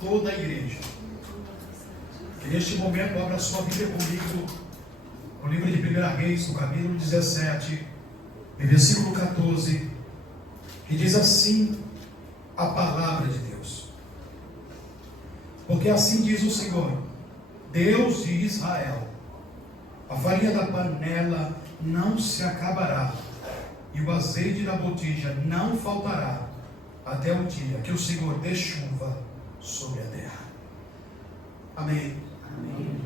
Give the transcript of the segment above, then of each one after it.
toda a igreja. E neste momento, abra sua Bíblia comigo, no livro de 1 Reis, no capítulo 17, e versículo 14, que diz assim a palavra de Deus. Porque assim diz o Senhor, Deus de Israel: a farinha da panela não se acabará, e o azeite da botija não faltará, até o dia que o Senhor dê chuva sobre a terra. Amém. Amém.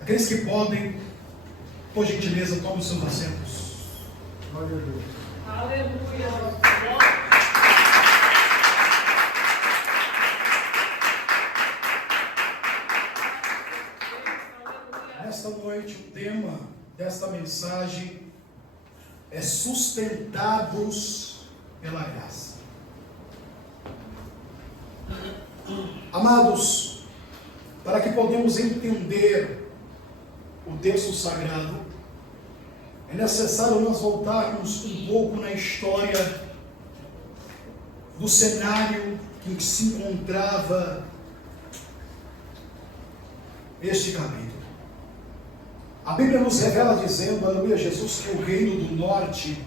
Aqueles que podem, por gentileza, tomem os seus assentos. Glória a Deus. Aleluia. Nesta noite, o tema desta mensagem é sustentados pela graça. Amados, para que podemos entender o texto sagrado, é necessário nós voltarmos um pouco na história do cenário em que se encontrava este capítulo. A Bíblia nos revela dizendo, aleluia, Jesus, que o reino do norte,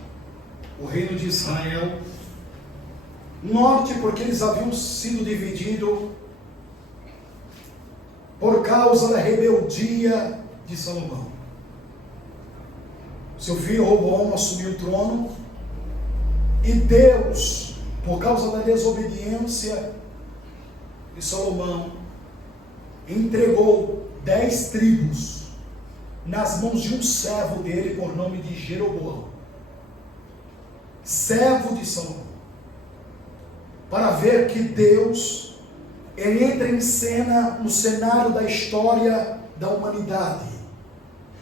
o reino de Israel, norte porque eles haviam sido divididos por causa da rebeldia de Salomão. Seu filho Roboão assumiu o trono, e Deus, por causa da desobediência de Salomão, entregou 10 tribos nas mãos de um servo dele, por nome de Jeroboão, servo de Salomão, para ver que Deus, ele entra em cena no cenário da história da humanidade,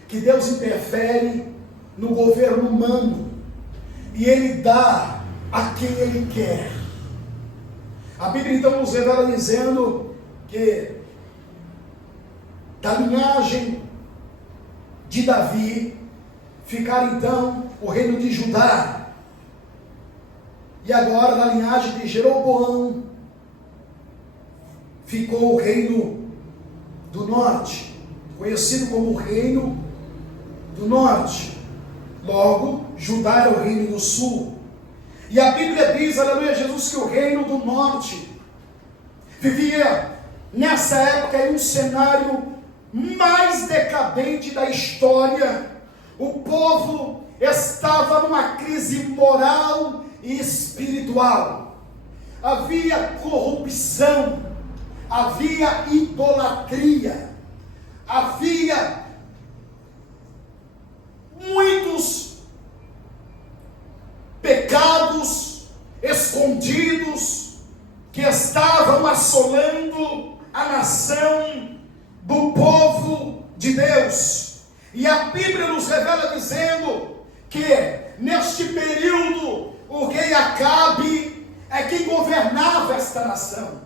que Deus interfere no governo humano, e ele dá a quem ele quer. A Bíblia então nos revela dizendo que da linhagem de Davi ficar então o reino de Judá, e agora na linhagem de Jeroboão ficou o reino do norte, conhecido como o reino do norte. Logo, Judá era o reino do sul. E a Bíblia diz, aleluia, Jesus, que o reino do norte vivia nessa época em um cenário mais decadente da história. O povo estava numa crise moral e espiritual. Havia corrupção, havia idolatria, havia muitos pecados escondidos que estavam assolando a nação do povo de Deus. E a Bíblia nos revela dizendo que neste período o rei Acabe é quem governava esta nação.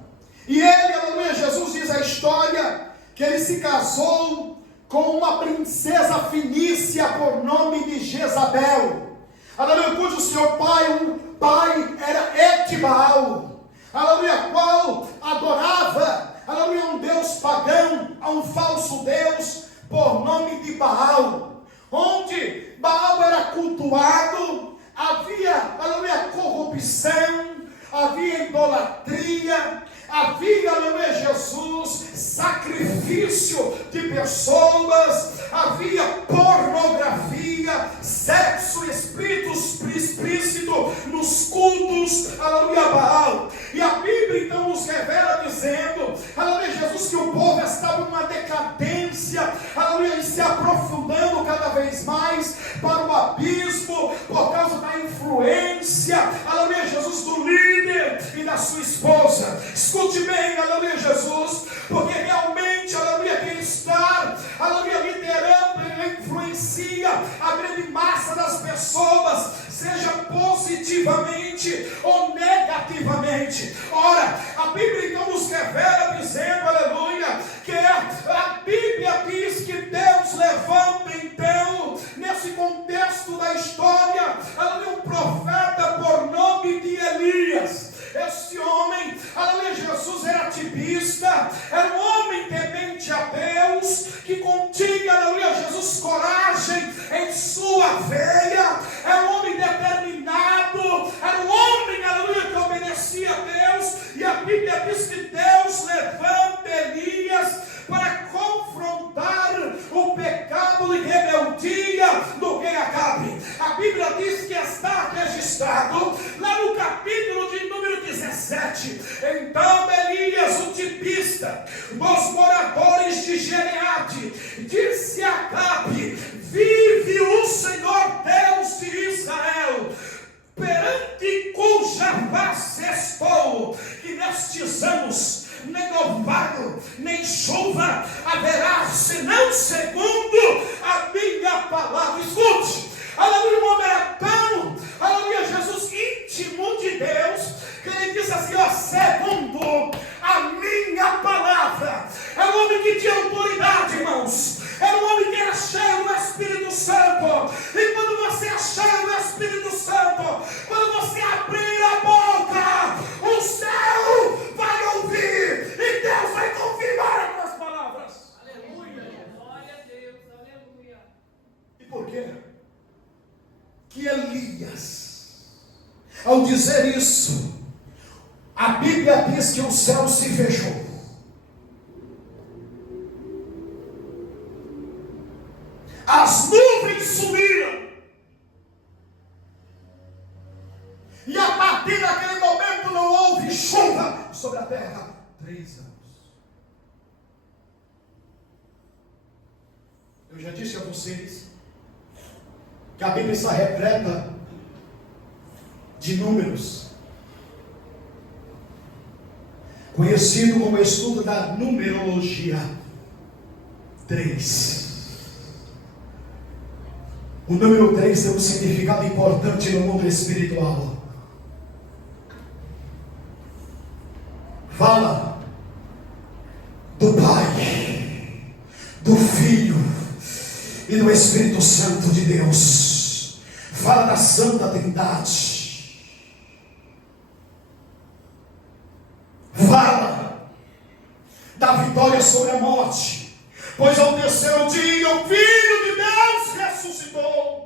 E ele, aleluia, Jesus, diz a história que ele se casou com uma princesa fenícia por nome de Jezabel, aleluia, cujo seu pai era Etibaal, aleluia, qual adorava, aleluia, um deus pagão, a um falso deus por nome de Baal. Onde Baal era cultuado, havia, aleluia, corrupção, havia idolatria, havia, aleluia, Jesus, sacrifício de pessoas, havia pornografia, sexo explícito nos cultos, aleluia, Baal. E a Bíblia então nos revela dizendo, aleluia, Jesus, que o povo estava numa decadência, aleluia, e se aprofundando cada vez mais para o abismo, por causa da influência, aleluia, Jesus, do líder e da sua esposa. Escute bem, aleluia, Jesus, porque realmente, aleluia, quem está, aleluia, liderando, ele influencia a grande massa das pessoas, seja positivamente ou negativamente. Ora, a Bíblia então nos revela dizendo, aleluia, que a Bíblia diz que Deus levanta então, nesse contexto da história, aleluia, um profeta por nome de Elias. Esse homem, aleluia, Jesus, era tipificado otimista, era um homem temente a Deus, que continha, aleluia, Jesus, coragem em sua veia, era um homem determinado, era um homem, aleluia, que obedecia a Deus, e a Bíblia diz que Deus levanta Elias para confrontar o pecado e rebeldia do rei Acabe. A Bíblia diz que está registrado lá no capítulo de número 17. Então Elias, o tipista dos moradores de Gileade, disse a Acabe: vive o Senhor Deus de Israel, perante cuja face estou, que nestes anos nem orvalho, nem chuva haverá, senão segundo a minha palavra. Escute, aleluia, o homem era tão, aleluia, Jesus, íntimo de Deus, que ele disse assim, ó, segundo a minha palavra. Era um homem que tinha autoridade, irmãos. Era um homem que era cheio do Espírito Santo. E quando você é cheio do Espírito Santo, quando você abrir a boca, o céu vai ouvir e Deus vai confirmar as tuas palavras. Aleluia. Glória a Deus. Aleluia. E por quê? Que Elias, ao dizer isso, a Bíblia diz que o céu se fechou. As nuvens sumiram. E a partir daquele momento não houve chuva sobre a terra. 3 anos. Eu já disse a vocês que a Bíblia está repleta de números, conhecido como estudo da numerologia. 3. O número 3 tem um significado importante no mundo espiritual. Fala do Pai, do Filho e do Espírito Santo de Deus. Fala da Santa Trindade. Fala da vitória sobre a morte, pois ao terceiro dia o Filho de Deus ressuscitou.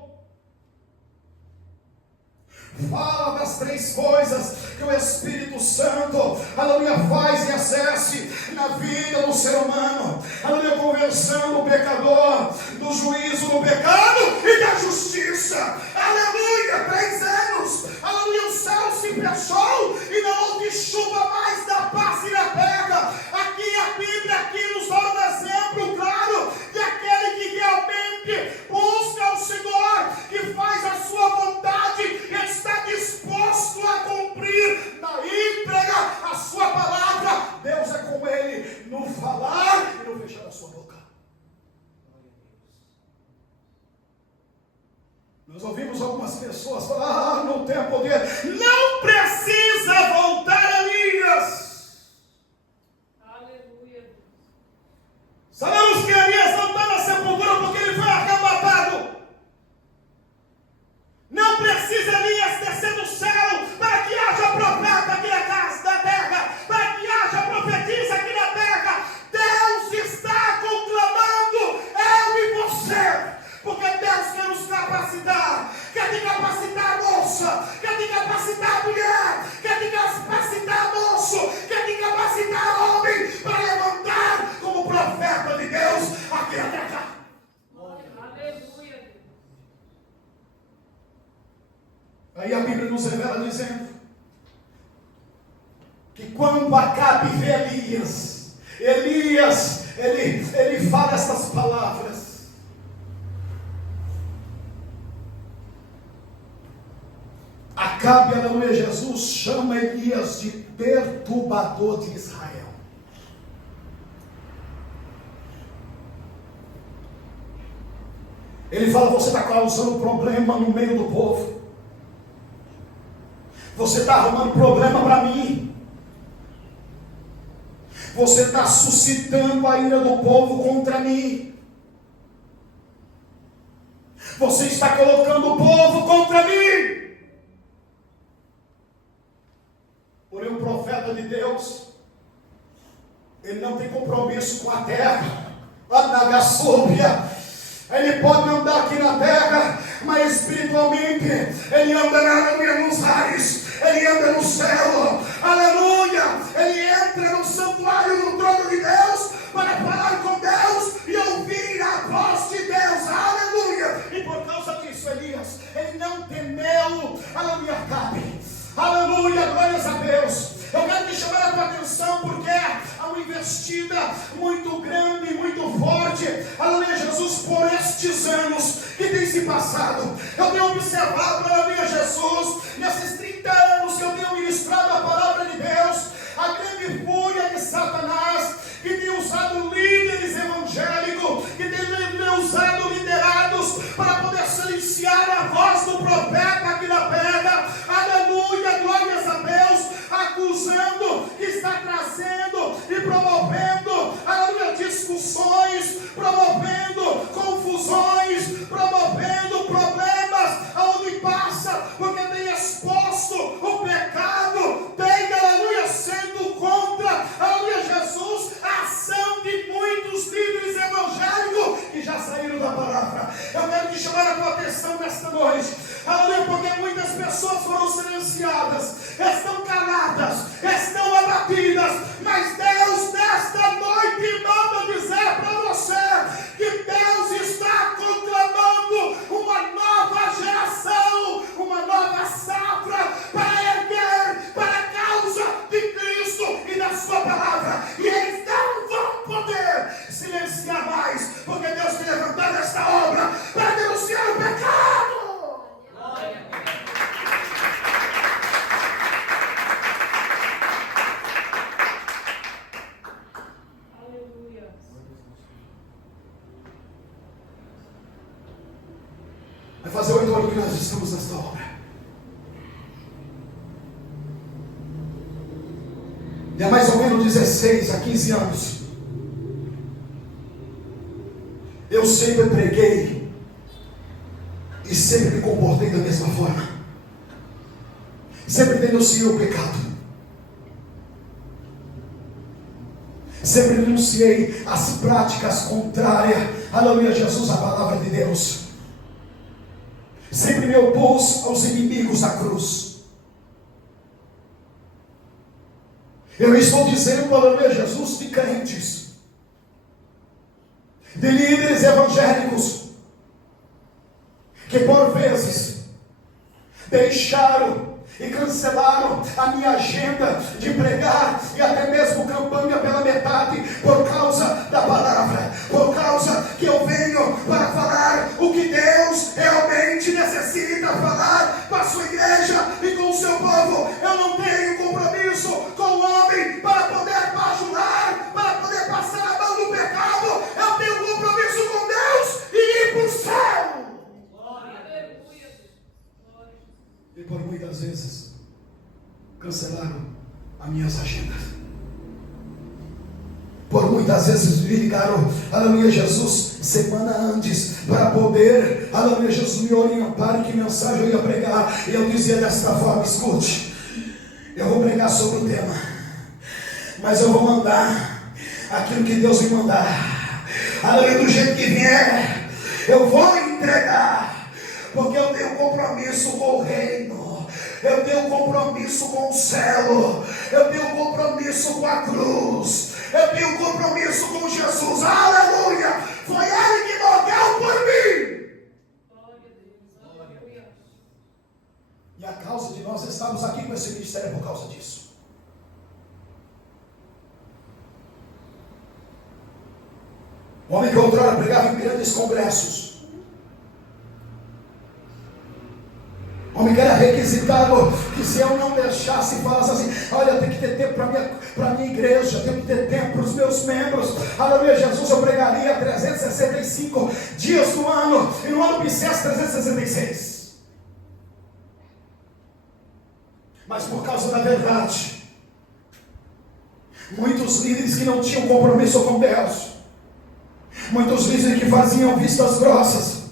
Fala das 3 coisas que o Espírito Santo, aleluia, faz e acesse na vida do ser humano. Aleluia, conversando o pecador do juízo do pecado e da justiça. Aleluia, 3 anos. Aleluia, o céu se fechou e não houve chuva mais da face da terra. Aqui a Bíblia aqui nos dá um exemplo claro de aquele que realmente busca o Senhor, que faz a sua vontade, está disposto a cumprir na íntegra a sua palavra. Deus é com ele no falar e no fechar a sua boca. Nós ouvimos algumas pessoas falar, não tem poder. Não precisa voltar, Elias. Aleluia. Sabemos que Elias não está na sepultura porque ele foi arrebatado. Não precisa Elias descer do céu para que haja profeta aqui na casa da terra, para que haja profetisa aqui na terra. Deus está conclamando eu e você, porque Deus quer nos capacitar, quer te capacitar, moça, quer te capacitar, mulher, quer te capacitar, moço, quer te capacitar, homem, para levantar como profeta de Deus aqui na terra. Aleluia. Aí a Bíblia nos revela dizendo que quando Acabe vê Elias, ele fala essas palavras. Acabe, aleluia, Jesus chama Elias de perturbador de Israel. Ele fala, você está causando problema no meio do povo. Você está arrumando problema para mim. Você está suscitando a ira do povo contra mim. Você está colocando o povo contra mim. Porém, o profeta de Deus ele não tem compromisso com a terra. A Nagasúbia. Ele pode andar aqui na terra, mas espiritualmente ele anda, aleluia, nos ares, ele anda no céu, aleluia. Ele entra no santuário, no trono de Deus, para falar com Deus e ouvir a voz de Deus, aleluia. E por causa disso, Elias, ele não temeu, aleluia, Acabe, aleluia, glórias a Deus. Eu quero te chamar a tua atenção, porque há uma investida muito grande, muito forte, aleluia, Jesus, por estes anos que tem se passado. Eu tenho observado, aleluia, Jesus, nesses 30 anos que eu tenho ministrado a palavra de Deus, a grande fúria de Satanás, que tem usado líderes evangélicos, que tem usado liderados para poder silenciar a voz do profeta aqui na terra, aleluia, glórias a Deus, acusando, que está trazendo e promovendo, aleluia, discussões, promovendo confusões, promovendo problemas aonde passa, porque tem exposto o pecado, tem, aleluia, sendo contra, aleluia, Jesus, a ação de muitos líderes evangélicos que já saíram da palavra. Eu quero te chamar a tua atenção nesta noite, aleluia, porque muitas pessoas foram silenciadas, estão caladas, estão abatidas, mas Deus nesta noite manda dizer para você que Deus está conclamando uma nova geração, uma nova safra para erguer para a causa de Cristo e da sua palavra, e eles não vão poder silenciar mais, porque Deus tem levantado esta obra para denunciar o pecado. Vai fazer 8 anos que nós estamos nesta obra. E há mais ou menos 16 a 15 anos, eu sempre preguei e sempre me comportei da mesma forma. Sempre denunciei o pecado. Sempre denunciei as práticas contrárias, aleluia, Jesus, a palavra de Deus. Sempre me opus aos inimigos da cruz. Eu estou dizendo, aleluia, Jesus, de crentes, de líderes evangélicos, que por vezes deixaram e cancelaram a minha agenda de pregar e até mesmo campanha pela metade, por causa da palavra, por causa que eu venho para falar o que Deus realmente necessita falar para a sua igreja e com o seu povo. Eu não tenho compromisso com o homem para poder bajular, para poder passar a mão no pecado. Eu tenho compromisso com Deus e ir para o céu. E por muitas vezes cancelaram as minhas agendas. Por muitas vezes me ligaram, aleluia, Jesus, semana antes, para poder, aleluia, Jesus, me orientar que mensagem eu ia pregar. E eu dizia desta forma: escute, eu vou pregar sobre o tema, mas eu vou mandar aquilo que Deus me mandar, aleluia, do jeito que vier, eu vou entregar, porque eu tenho compromisso com o reino, eu tenho compromisso com o céu, eu tenho compromisso com a cruz, eu tenho compromisso com Jesus, aleluia. Foi Ele que morreu por mim. E a causa de nós estarmos aqui com esse ministério é por causa disso. O homem que outrora pregava em grandes congressos, homem que era requisitado, que se eu não deixasse, falasse assim: olha, eu tenho que ter tempo para a minha igreja, eu tenho que ter tempo para os meus membros, aleluia, Jesus, eu pregaria 365 dias no ano, e no ano bissexto 366. Mas por causa da verdade, muitos líderes que não tinham compromisso com Deus, muitos líderes que faziam vistas grossas,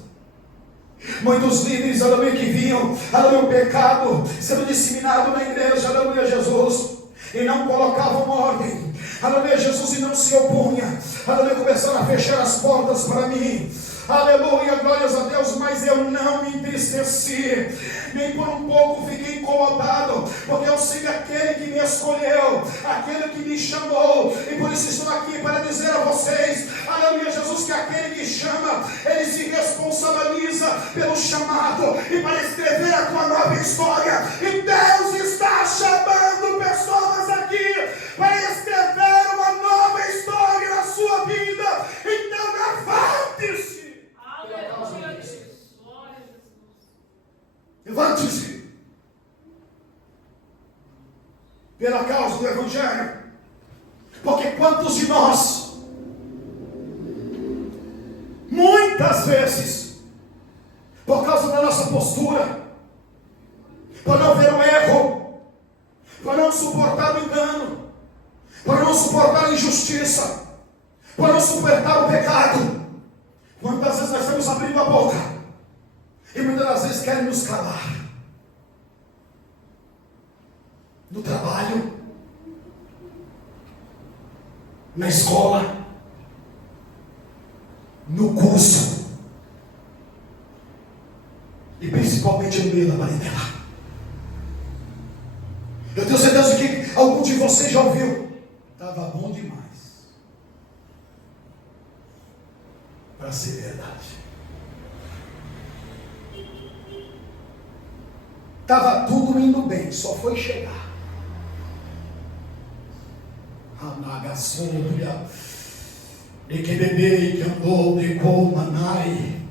muitos líderes, aleluia, que viam, aleluia, o pecado sendo disseminado na igreja, aleluia, Jesus, e não colocavam ordem, aleluia, Jesus, e não se opunha, aleluia, começaram a fechar as portas para mim, aleluia, glórias a Deus, mas eu não me entristeci, nem por um pouco fiquei incomodado, porque eu sei aquele que me escolheu, aquele que me chamou, e por isso estou aqui para dizer a vocês, aleluia, Jesus, que aquele que chama, ele se responsabiliza pelo chamado, e para escrever a tua nova história, e Deus está chamando pessoas aqui, para escrever uma nova história na sua vida, então levante-se. Aleluia, Deus. Glória a Jesus. Levante-se pela causa do Evangelho, porque quantos de nós, muitas vezes, por causa da nossa postura, por não ver o erro, por não suportar o engano, por não suportar a injustiça, por não suportar o pecado, quantas vezes nós estamos abrindo a boca e muitas das vezes querem nos calar. No trabalho, na escola, no curso e principalmente no meio da parentela. Eu tenho certeza que algum de vocês já ouviu. Estava bom demais para ser verdade. Estava tudo indo bem, só foi chegar. Amagasúria, e que bebê, e que andou, de colmanai.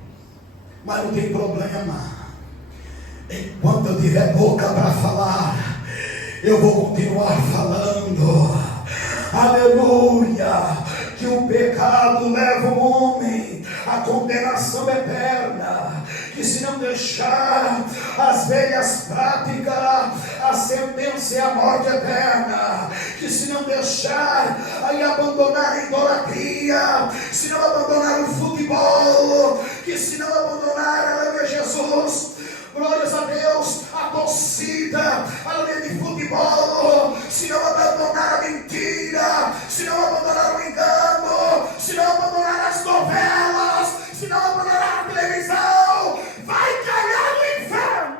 Mas não tem problema. Enquanto eu tiver boca para falar, eu vou continuar falando. Aleluia. Que o pecado leva o homem à condenação eterna, que se não deixar as velhas práticas, a sentença é a morte eterna, que se não deixar aí abandonar a idolatria, se não abandonar o futebol, que se não abandonar, aleluia, Jesus, glórias a Deus, a torcida, aleluia, de futebol, se não abandonar a mentira, se não abandonar o engano, se não abandonar as novelas, se não abandonar a televisão, vai cair no inferno.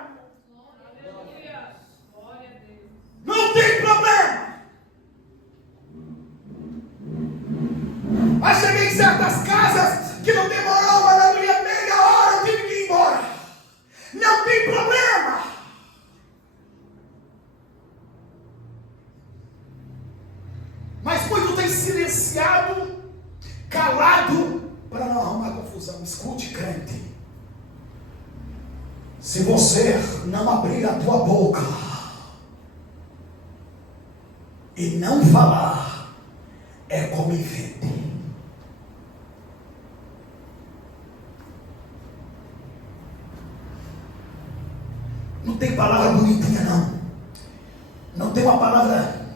Aleluia. Glória a Deus. Não tem problema. Mas cheguei em certas casas que não demorou, aleluia, meia hora, eu tive que ir embora. Não tem problema. Mas muito tem silenciado, calado, para não arrumar confusão. Escute, crente. Se você não abrir a tua boca e não falar, é como enfeite. Não tem palavra bonitinha, não. Não tem uma palavra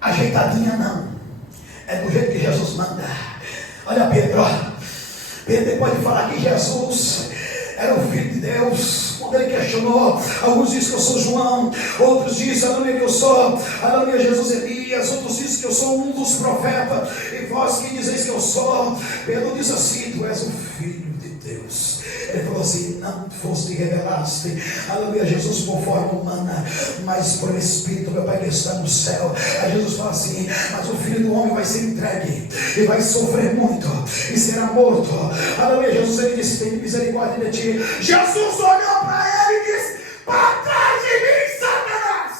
ajeitadinha, não. É do jeito que Jesus manda. Olha Pedro, ó. Pedro pode falar que Jesus era o Filho de Deus. Quando ele questionou, alguns dizem que eu sou João, outros dizem, aleluia, que eu sou, aleluia, Jesus Elias, outros dizem que eu sou um dos profetas, e vós que dizeis que eu sou? Pedro diz assim: tu és o Filho de Deus. Ele falou assim: não foste revelaste, aleluia, Jesus, por forma humana, mas por Espírito, meu Pai que está no céu. Aí Jesus fala assim: mas o Filho do Homem vai ser entregue, e vai sofrer muito, e será morto. Aleluia, Jesus, ele disse: tem misericórdia de ti. Jesus olhou para ele e disse: para trás de mim, Satanás.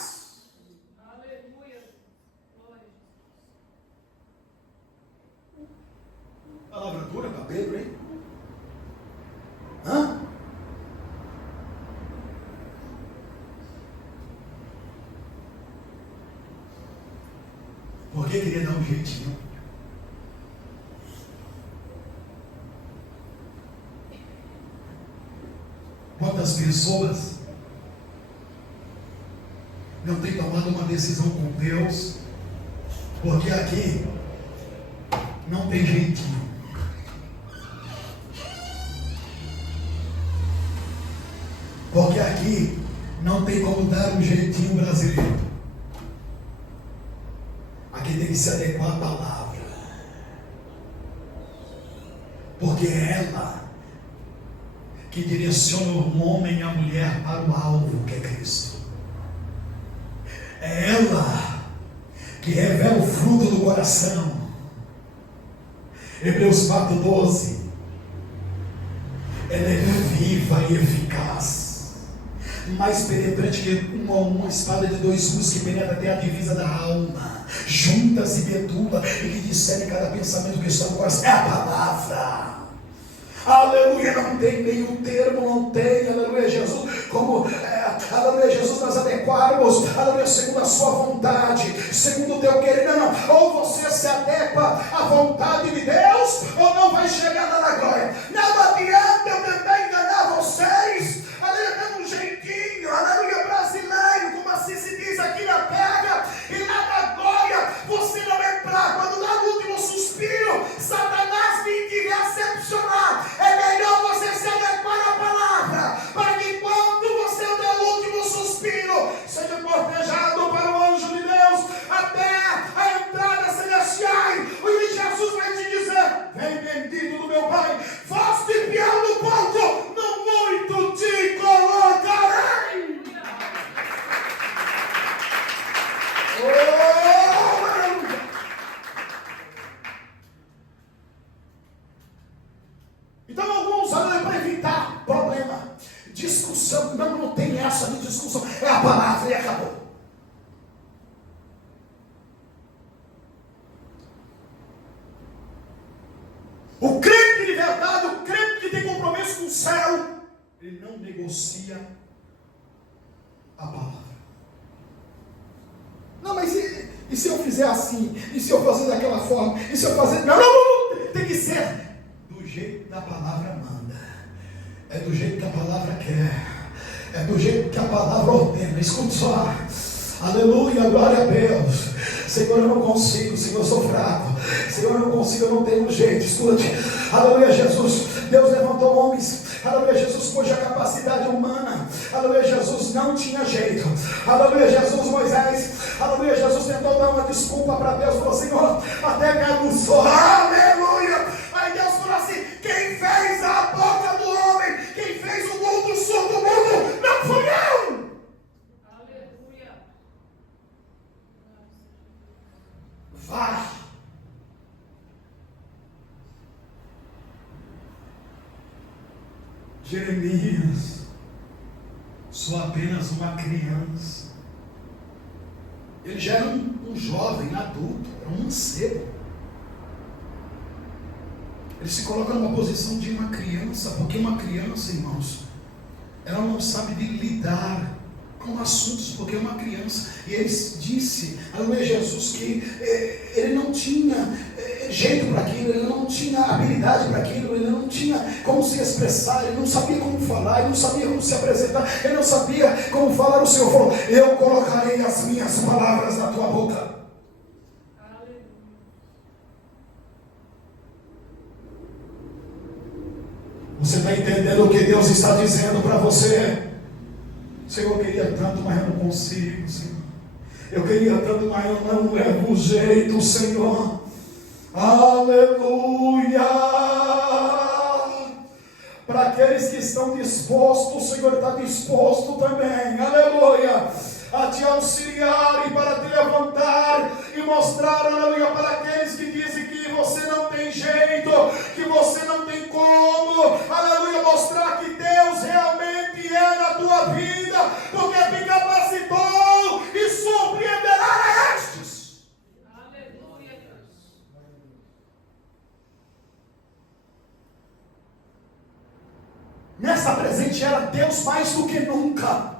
Aleluia. Glória. Palavra dura para Pedro, hein? Hã? Porque queria dar um jeitinho. Quantas pessoas não têm tomado uma decisão com Deus, porque aqui não tem jeitinho. Porque aqui não tem como dar um jeitinho brasileiro. que se adequar à palavra, porque é ela que direciona o homem e a mulher para o alvo que é Cristo. É ela que revela o fruto do coração. Hebreus 4:12. Ela é viva e eficaz, mais penetrante que uma espada de dois gumes, que penetra até a divisa da alma, juntas e medula, e que discerne cada pensamento que está no coração. É a palavra. Aleluia, não tem meio termo, não tem, aleluia, Jesus, como, aleluia, Jesus, nós adequarmos, aleluia, segundo a sua vontade, segundo o teu querer. Não, ou você se adequa à vontade de Deus, ou não vai chegar lá na glória. Não adianta eu tentar enganar vocês, aleluia, dando um jeitinho, aleluia, brasileiro, como assim se diz aqui na pega, e lá na glória, você não entrar, quando lá no último suspiro, Satanás vem te recepcionar. É melhor você se adequar à palavra, para que quando você der o último suspiro, seja cortejado para o anjo de Deus, até a entrada celestial, e Jesus vai te dizer: vem bendito do meu Pai, foste fiel no pouco, no muito te colocarei. Então alguns, para evitar problema, discussão, não tem essa de discussão, é a palavra e acabou. O crente de verdade, o crente que tem compromisso com o céu, ele não negocia a palavra. Não, mas e se eu fizer assim? E se eu fazer daquela forma? E se eu fazer... Não, tem que ser do jeito que a palavra manda. É do jeito que a palavra quer. É do jeito que a palavra ordena. Escute só. Aleluia, glória a Deus. Senhor, eu não consigo, Senhor, eu sou fraco. Senhor, eu não consigo, eu não tenho jeito. Escute. Aleluia, Jesus. Deus levantou homens. Aleluia, Jesus, cuja capacidade humana, aleluia, Jesus, não tinha jeito. Aleluia, Jesus, Moisés, aleluia, Jesus tentou dar uma desculpa para Deus, falou: Senhor, até me aguçou. Aleluia. Aí Deus falou assim: quem fez a boca do homem, quem fez o mundo, surdo do mundo, não fui eu. Aleluia. Vá. Jeremias, sou apenas uma criança. Ele já era um jovem, adulto, era um mancebo. Ele se coloca numa posição de uma criança, porque uma criança, irmãos, ela não sabe de lidar com assuntos, porque é uma criança. E ele disse, aleluia, Jesus, que ele não tinha jeito para aquilo, ele não tinha habilidade para aquilo, ele não tinha como se expressar, ele não sabia como falar, ele não sabia como se apresentar, ele não sabia como falar. O Senhor falou: eu colocarei as minhas palavras na tua boca. Você está entendendo o que Deus está dizendo para você? Senhor, eu queria tanto, mas eu não consigo, Senhor. Eu queria tanto, mas eu não levo jeito, Senhor. Aleluia! Para aqueles que estão dispostos, o Senhor está disposto também, aleluia, a te auxiliar e para te levantar e mostrar, aleluia, para aqueles que dizem que você não tem jeito, que você não tem como, aleluia, mostrar que Deus realmente é na tua vida, porque te capacitou e surpreenderá a estes. Nessa presente era, Deus mais do que nunca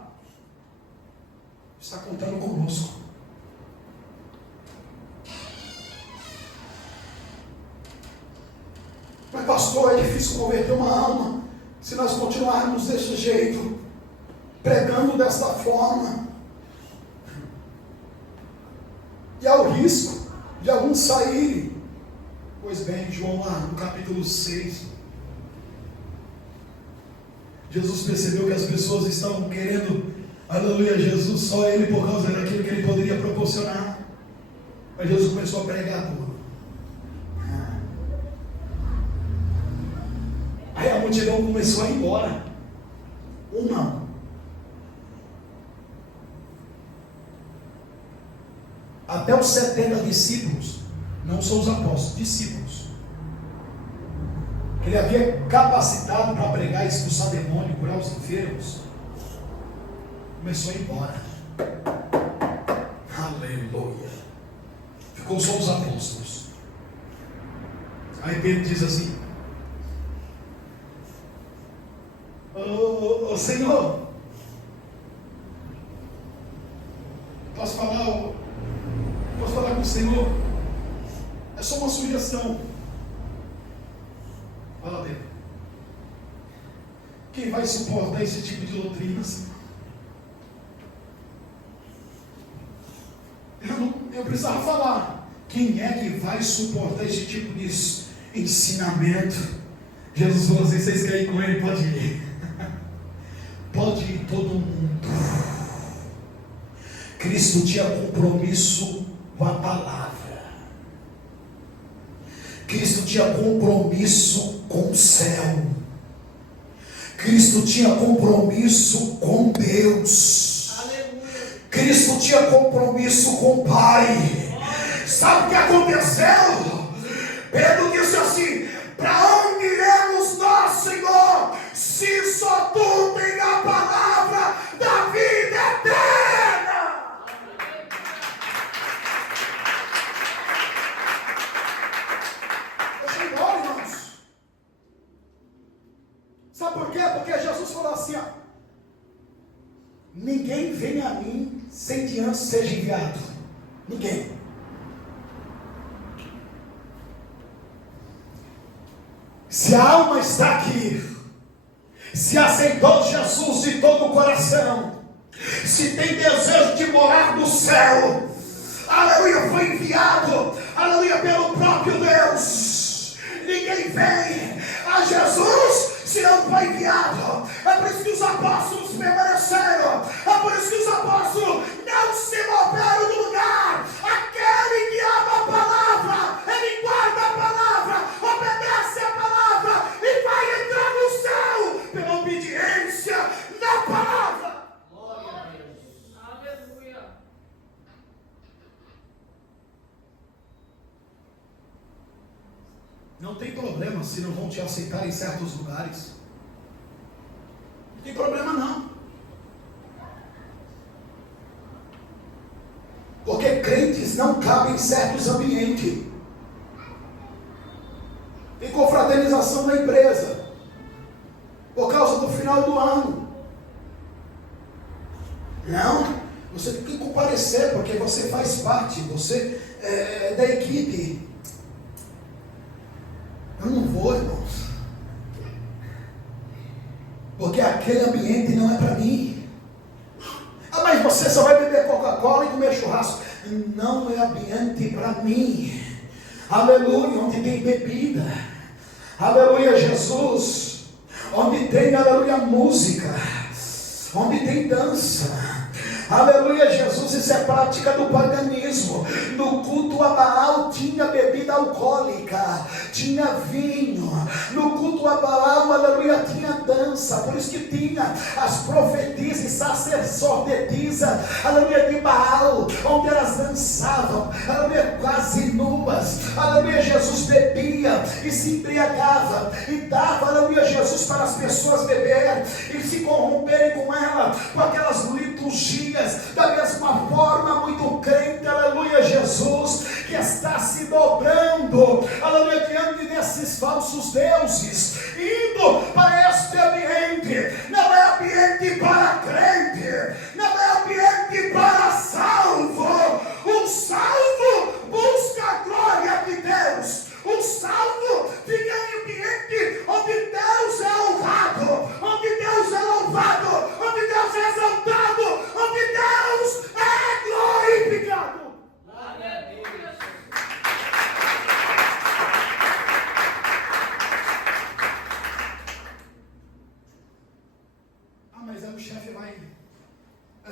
está contando conosco. Mas pastor, é difícil converter uma alma se nós continuarmos desse jeito, pregando desta forma. E há o risco de alguns saírem. Pois bem, João lá no capítulo 6, Jesus percebeu que as pessoas estavam querendo, aleluia, Jesus, só Ele, por causa daquilo que Ele poderia proporcionar. Mas Jesus começou a pregar tudo. Aí a multidão começou a ir embora. Uma. Até os 70 discípulos, não são os apóstolos, discípulos, que ele havia capacitado para pregar, expulsar demônio, curar os enfermos, começou a ir embora. Aleluia. Ficou só os apóstolos. Aí Pedro diz assim: ô Senhor, posso falar com o Senhor? É só uma sugestão. Fala dele. Quem vai suportar esse tipo de doutrinas? Eu precisava falar. Quem é que vai suportar esse tipo de ensinamento? Jesus falou assim: vocês querem ir com ele? Pode ir. Pode ir todo mundo. Cristo tinha compromisso com a palavra. Cristo tinha compromisso com o céu. Cristo tinha compromisso com Deus. Cristo tinha compromisso com o Pai. Sabe o que aconteceu? Pedro disse assim: para onde iremos nós, Senhor, se só tu tens a palavra da vida eterna? Deixa eu ir embora, irmãos. Sabe por quê? Porque Jesus falou assim: ó, ninguém vem a mim sem que antes seja enviado. Ninguém. Se a alma está aqui, se aceitou Jesus de todo o coração, se tem desejo de morar no céu, aleluia, foi enviado, aleluia, pelo próprio Deus. Ninguém vem a Jesus se não foi enviado. É por isso que os apóstolos permaneceram. É por isso que os apóstolos não se moveram do lugar. Aquele que ama a palavra, ele guarda a palavra, obedece a palavra e vai entrar no céu pela obediência na palavra. Glória a Deus. Aleluia. Não tem problema se não vão te aceitar em certos lugares. Não tem problema não. Porque crentes não cabem em certos ambientes. Tem confraternização na empresa, por causa do final do ano. Não, você tem que comparecer, porque você faz parte, você é da equipe. Eu não vou, irmãos, porque aquele ambiente não é para mim. Ah, mas você só vai beber Coca-Cola e comer churrasco. Não é ambiente para mim. Aleluia, onde tem bebida. Aleluia, Jesus. Onde tem, aleluia, música. Onde tem dança. Aleluia, Jesus, isso é prática do paganismo. No culto a Baal tinha bebida alcoólica, tinha vinho. No culto a Baal, aleluia, tinha dança. Por isso que tinha as profetisas e sacerdotisas, aleluia, de Baal, onde elas dançavam, aleluia, quase nuas. Aleluia, Jesus bebia e se embriagava e dava, aleluia, Jesus, para as pessoas beberem e se corromperem com ela, com aquelas liturgias. Da mesma forma, muito crente, aleluia, Jesus, que está se dobrando, aleluia, diante desses falsos deuses, indo para este ambiente. Não é ambiente para crente, não é ambiente para salvo. Um salvo busca a glória de Deus. Um salvo fica em ambiente onde Deus é honrado, onde Deus é louvado, onde Deus é exaltado, onde Deus é glorificado. Aleluia. Ah, mas aí o chefe vai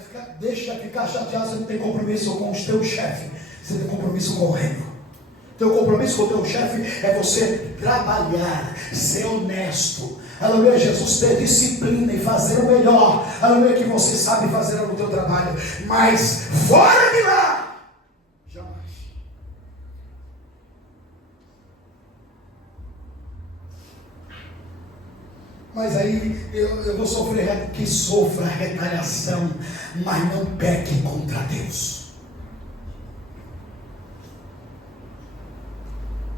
ficar, deixa ficar chateado, você não tem compromisso com o teu chefe. Você tem compromisso com o reino. Teu compromisso com o teu chefe é você trabalhar, ser honesto. Aleluia, Jesus, ter disciplina e fazer o melhor. Aleluia, que você sabe fazer no teu trabalho. Mas fora de lá, jamais. Mas aí eu vou sofrer, que sofra retaliação, mas não peque contra Deus.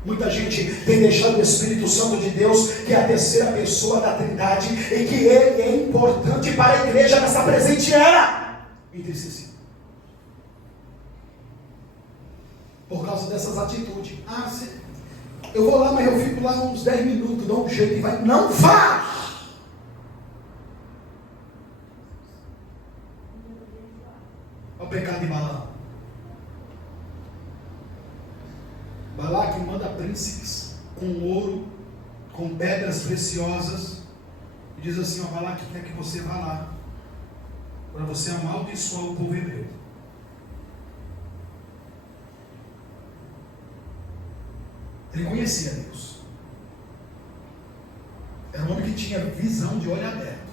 Muita gente tem deixado o Espírito Santo de Deus, que é a terceira pessoa da Trindade, e que ele é importante para a igreja nessa presente era, entristecido por causa dessas atitudes. Eu vou lá, mas eu fico lá uns 10 minutos, dou um jeito e vai. Não vá! Olha o pecado de Balaão. Balaque manda príncipes com ouro, com pedras preciosas, e diz assim: ó, Balaque quer que você vá lá, para você amaldiçoar o povo hebreu. Ele conhecia Deus. Era um homem que tinha visão de olho aberto.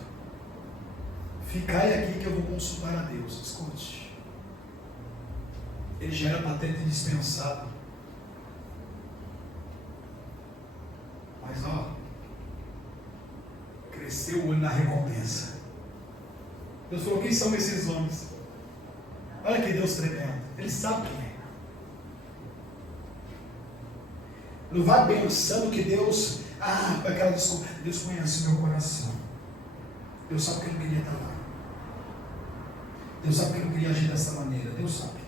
Ficai aqui que eu vou consultar a Deus. Escute. Ele já era patente dispensado. Mas cresceu o olho na recompensa. Deus falou: quem são esses homens? Olha que Deus tremendo. Ele sabe quem é. Não vá pensando que Deus, aquela desculpa. Deus conhece o meu coração. Deus sabe que eu não queria estar lá. Deus sabe que eu não queria agir dessa maneira. Deus sabe.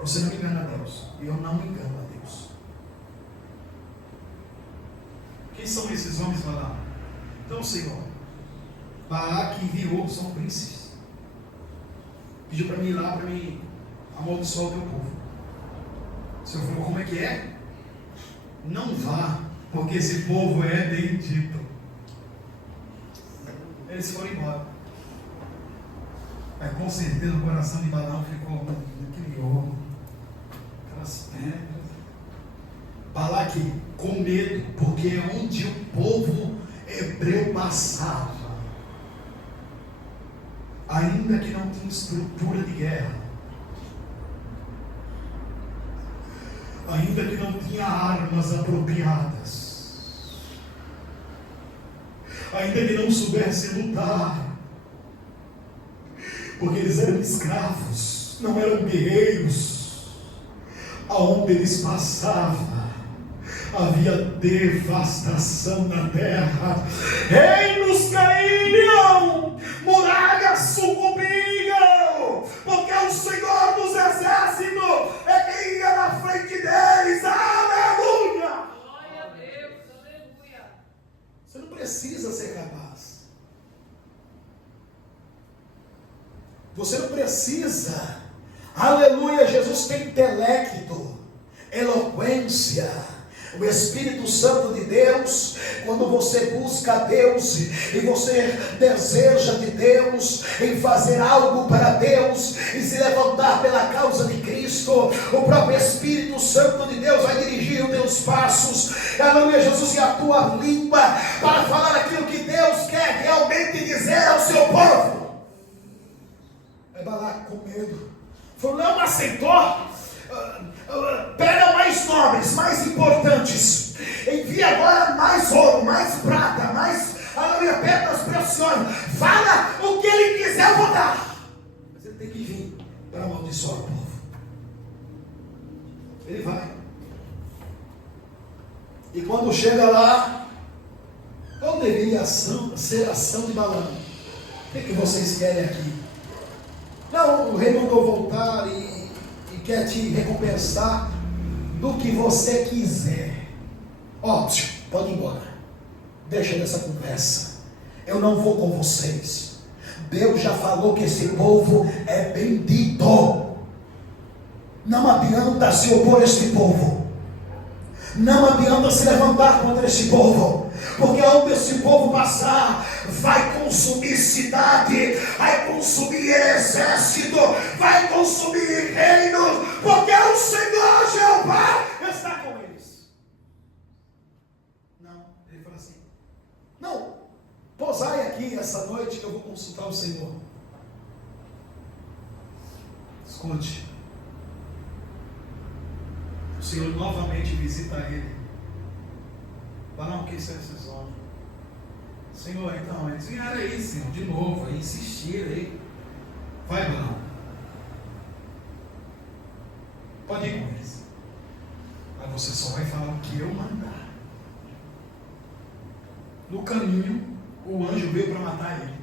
Você não engana a Deus. E eu não engano a Deus. Quem são esses homens, Balaão? Então, Senhor, Balaque enviou, são príncipes. Pediu para mim ir lá, para mim amaldiçoar o teu povo. O Senhor falou: como é que é? Não vá, porque esse povo é bendito. Eles foram embora. Mas com certeza o coração de Balaão ficou naquele ouro, aquelas pedras. Balaque com medo, porque é onde o povo hebreu passava, ainda que não tinha estrutura de guerra, ainda que não tinha armas apropriadas, ainda que não soubesse lutar, porque eles eram escravos, não eram guerreiros. Aonde eles passavam havia devastação na terra, reinos caíam, muralhas sucumbiam, porque o Senhor dos exércitos é quem ia na frente deles. Aleluia! Glória a Deus, aleluia. Você não precisa ser capaz. Você não precisa. Aleluia! Jesus tem intelecto, eloquência. O Espírito Santo de Deus, quando você busca a Deus e você deseja de Deus, em fazer algo para Deus e se levantar pela causa de Cristo, o próprio Espírito Santo de Deus vai dirigir os teus passos, aleluia, Jesus, e a tua língua para falar aquilo que Deus quer realmente dizer ao seu povo. É Balaque com medo. Falou: não aceitou. Pega mais nobres, mais importantes, envia agora mais ouro, mais prata, mais, aleluia, pedras preciosas. Fala o que ele quiser, eu vou dar. Mas ele tem que vir para amaldiçoar o povo. Ele vai. E quando chega lá, qual deveria ser a ação de Balaão? O que vocês querem aqui? Não, o rei mandou voltar e quer te recompensar do que você quiser. Pode ir embora. Deixa dessa conversa. Eu não vou com vocês. Deus já falou que esse povo é bendito. Não adianta se opor a este povo. Não adianta se levantar contra este povo. porque aonde esse povo passar, vai consumir cidade, vai consumir exército, vai consumir reinos, porque o Senhor Jeová está com eles. Não, ele fala assim: não, pousai aqui essa noite que eu vou consultar o Senhor. Escute, o Senhor novamente visita ele. Fala, o que são esses homens? Senhor, então, eles vieram aí, Senhor, de novo, aí insistiram aí. Vai, Barão. Pode ir com eles. Mas você só vai falar o que eu mandar. No caminho, o anjo veio para matar ele.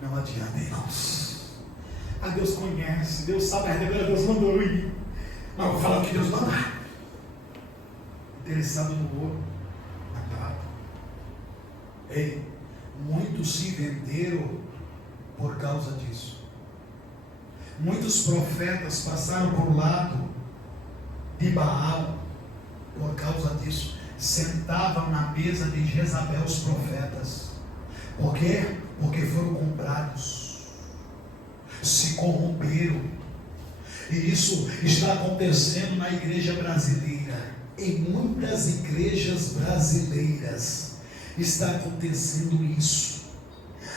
Não adianta, irmãos. Deus conhece, Deus sabe, agora Deus mandou eu ir. Mas eu vou falar o que Deus mandar. Interessado no ouro, na prata. Ei, muitos se venderam por causa disso. Muitos profetas passaram por lado de Baal por causa disso. Sentavam na mesa de Jezabel os profetas. Por quê? Porque foram comprados. Se corromperam. E isso está acontecendo na igreja brasileira. Em muitas igrejas brasileiras está acontecendo isso.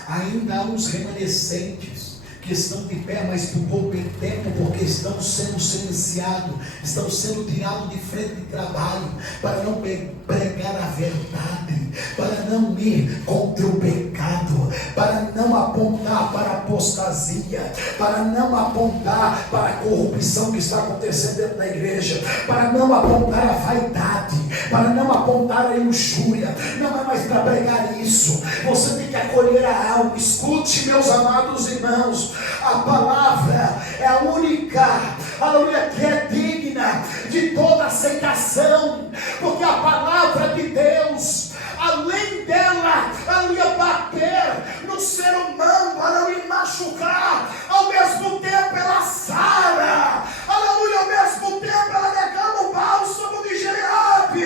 Ainda há uns remanescentes que estão de pé, mas por pouco tempo, porque estão sendo silenciados, estão sendo tirados de frente de trabalho, para não pregar a verdade, para não ir contra o pecado, para não apontar para a apostasia, para não apontar para a corrupção que está acontecendo dentro da igreja, para não apontar a vaidade, para não apontar a luxúria. Não é mais para pregar isso. Você tem que acolher a alma. Escute, meus amados irmãos, a palavra é a única, aleluia, que é digna de toda aceitação, porque a palavra de Deus, além dela, aleluia, bater no ser humano, aleluia, machucar, ao mesmo tempo ela sara, aleluia, ao mesmo tempo ela derrama o bálsamo de Gileade.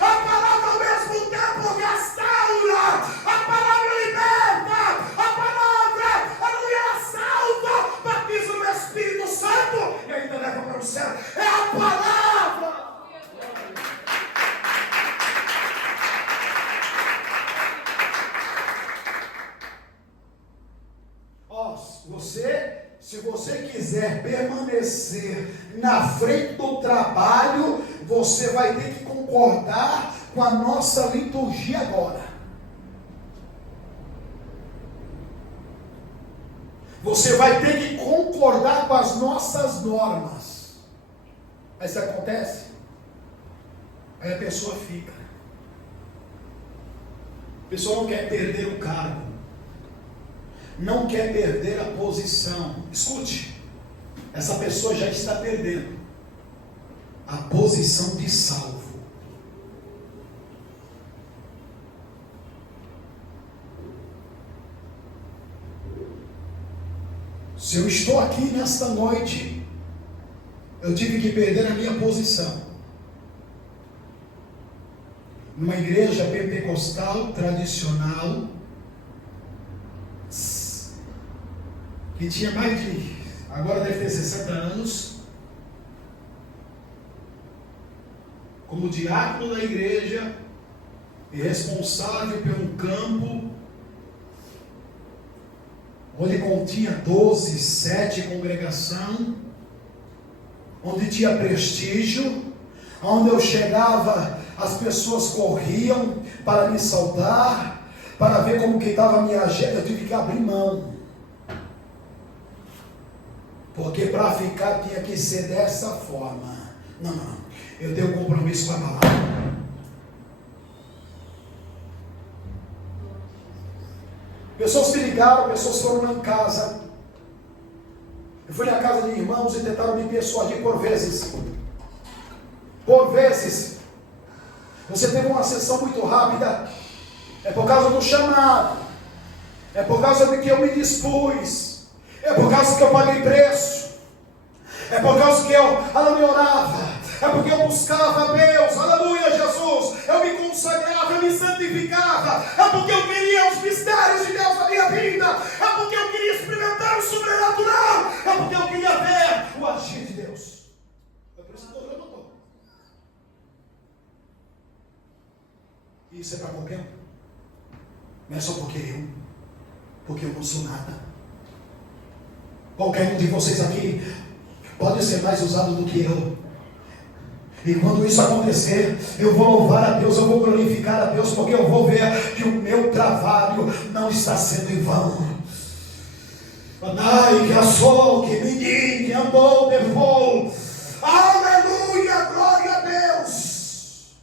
A palavra ao mesmo tempo restaura, a palavra liberta, a palavra, aleluia, ela salva, batiza no Espírito Santo e ainda leva para o céu. É a palavra. Se você quiser permanecer na frente do trabalho, você vai ter que concordar com a nossa liturgia agora. Você vai ter que concordar com as nossas normas. Aí isso acontece? Aí a pessoa fica. A pessoa não quer perder o cargo, não quer perder a posição. Escute, essa pessoa já está perdendo a posição de salvo. Se eu estou aqui nesta noite, eu tive que perder a minha posição. Numa igreja pentecostal tradicional, que tinha mais de, agora deve ter 60 anos, como diácono da igreja e responsável por um campo onde continha 12, 7 congregação, onde tinha prestígio, onde eu chegava, as pessoas corriam para me saudar, para ver como que estava a minha agenda. Eu tive que abrir mão, porque para ficar tinha que ser dessa forma. Não, eu tenho compromisso com a palavra. Pessoas me ligaram, pessoas foram lá em casa. Eu fui na casa de irmãos e tentaram me persuadir por vezes. Por vezes. Você teve uma sessão muito rápida. É por causa do chamado. É por causa de que eu me dispus. É por causa que eu paguei preço. É por causa que eu, aleluia, orava. É porque eu buscava a Deus. Aleluia, Jesus. significava, é porque eu queria os mistérios de Deus na minha vida, é porque eu queria experimentar o sobrenatural, é porque eu queria ver o agir de Deus. É por isso que eu estou orando. Isso é para qualquer um. Não é só porque eu não sou nada. Qualquer um de vocês aqui pode ser mais usado do que eu. E quando isso acontecer, eu vou louvar a Deus, eu vou glorificar a Deus, porque eu vou ver que o meu trabalho não está sendo em vão. Anai, que assou, que menino, que andou, levou. Aleluia, glória a Deus.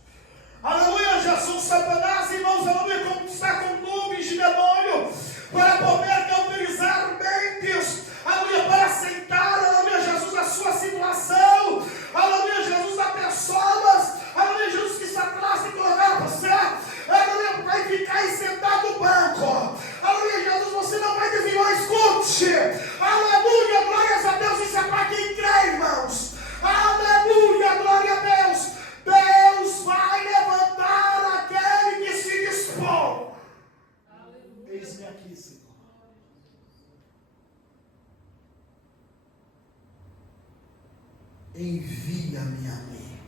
Aleluia, Jesus. Satanás, irmãos, aleluia, como está com nuvens de demônio, para poder cauterizar mentes, aleluia, para aceitar, aleluia, Jesus, a sua situação, aleluia, Jesus, a pessoas, aleluia, Jesus, que está atrás de colocar você, aleluia, vai ficar aí sentado no banco, aleluia, Jesus, você não vai desviar, escute, aleluia, glórias a Deus, isso é para quem crê, irmãos, aleluia, glória a Deus, Deus vai levantar aquele que se dispõe. Eis-me aqui, Senhor. Envia-me a mim.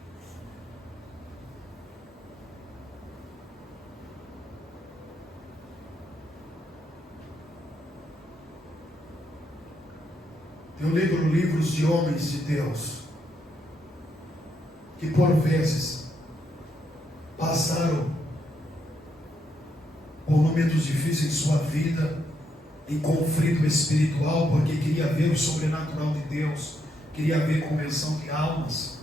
Eu lido livros de homens de Deus que por vezes passaram por momentos difíceis em sua vida, em conflito espiritual, porque queria ver o sobrenatural de Deus, queria ver conversão de almas,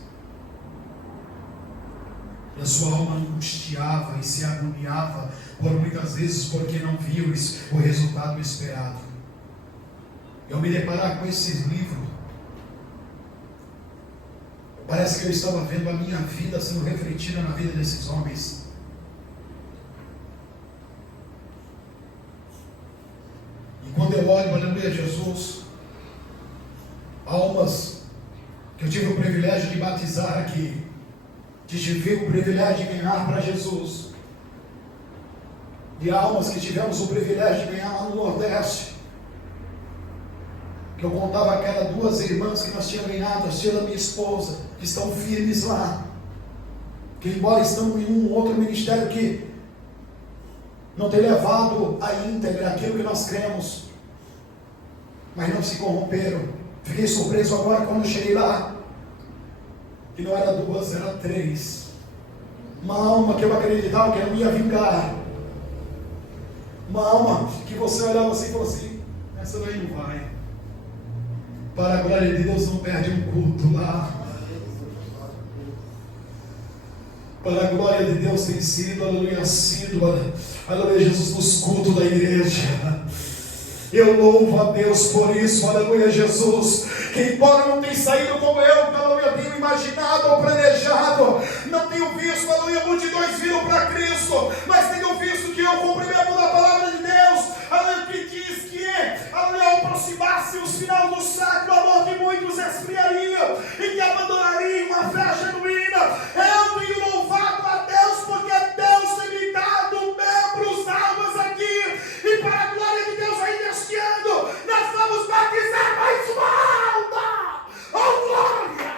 e a sua alma angustiava e se agoniava, por muitas vezes porque não viu o resultado esperado. Eu me deparar com esse livro, parece que eu estava vendo a minha vida sendo refletida na vida desses homens. E quando eu olho, aleluia, Jesus, almas que eu tive o privilégio de batizar aqui, que tive o privilégio de ganhar para Jesus, de almas que tivemos o privilégio de ganhar lá no Nordeste, que eu contava que eram 2 irmãs que nós tínhamos ganhado, a Sheila e minha esposa, que estão firmes lá, que embora estão em um outro ministério que não tem levado à íntegra aquilo que nós cremos, mas não se corromperam. Fiquei surpreso agora quando cheguei lá, que não era 2, era 3. Uma alma que eu acreditava que não ia vingar, uma alma que você olhava assim e falou assim: essa daí não vai. Para a glória de Deus, não perde um culto lá. Para a glória de Deus tem sido, aleluia, aleluia, Jesus, nos cultos da igreja. Eu louvo a Deus por isso, aleluia, Jesus, que embora não tenha saído como eu, aleluia, tenho imaginado ou planejado, não tenho visto, aleluia, multidões viram para Cristo, mas tenho visto que eu cumprimento da palavra de Deus, aleluia, que diz que, aleluia, ao aproximar-se os finais do século, o amor de muitos esfriaria, e que abandonariam uma fé genuína. Eu tenho louvado a Deus, porque Deus tem me dado membros, almas aqui, e para a glória de Deus ainda este ano, nós vamos batizar mais uma alma. Oh, glória!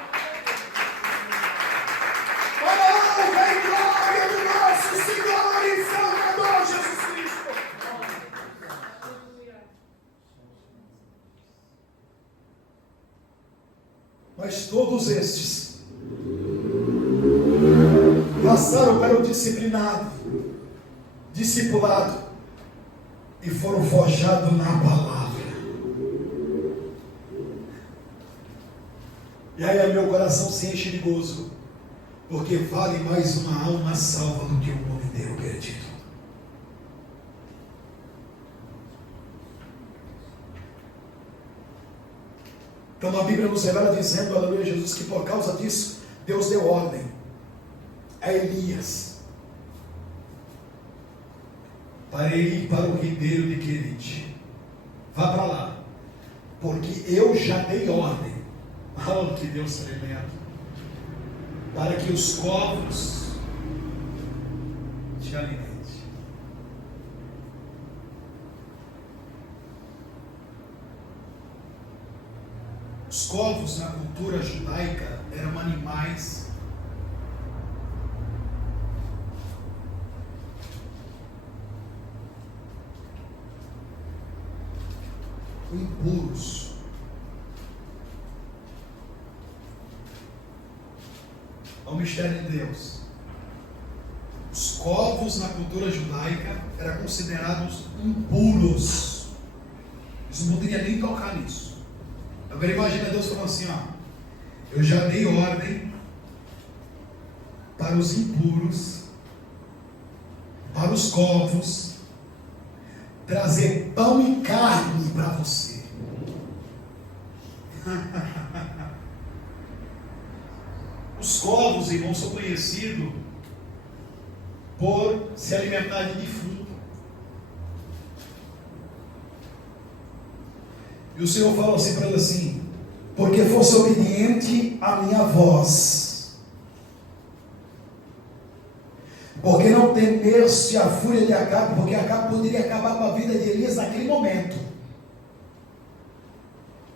Oh, vem glória do nosso Senhor e Salvador Jesus Cristo. Mas todos estes passaram pelo disciplinado, discipulado, e foram forjados na palavra. E aí meu coração se enche de gozo, porque vale mais uma alma salva do que um mundo inteiro perdido. Então a Bíblia nos revela dizendo, aleluia, Jesus, que por causa disso, Deus deu ordem a Elias para ele ir para o ribeiro de Querite. Vá para lá, porque eu já dei ordem. Oh, que Deus tremendo! Para que os corvos te alimentem. corvos na cultura judaica eram animais impuros. É o mistério de Deus. Os corvos na cultura judaica eram considerados impuros. Eles não poderiam nem tocar nisso. Agora imagina Deus falando assim, ó: eu já dei ordem para os impuros, para os corvos, trazer pão e carne para você. Os corvos, irmãos, são conhecidos por se alimentar de defunto. E o Senhor fala assim para ele assim: porque fosse obediente à minha voz, porque não temeste a fúria de Acabe, porque Acabe poderia acabar com a vida de Elias naquele momento.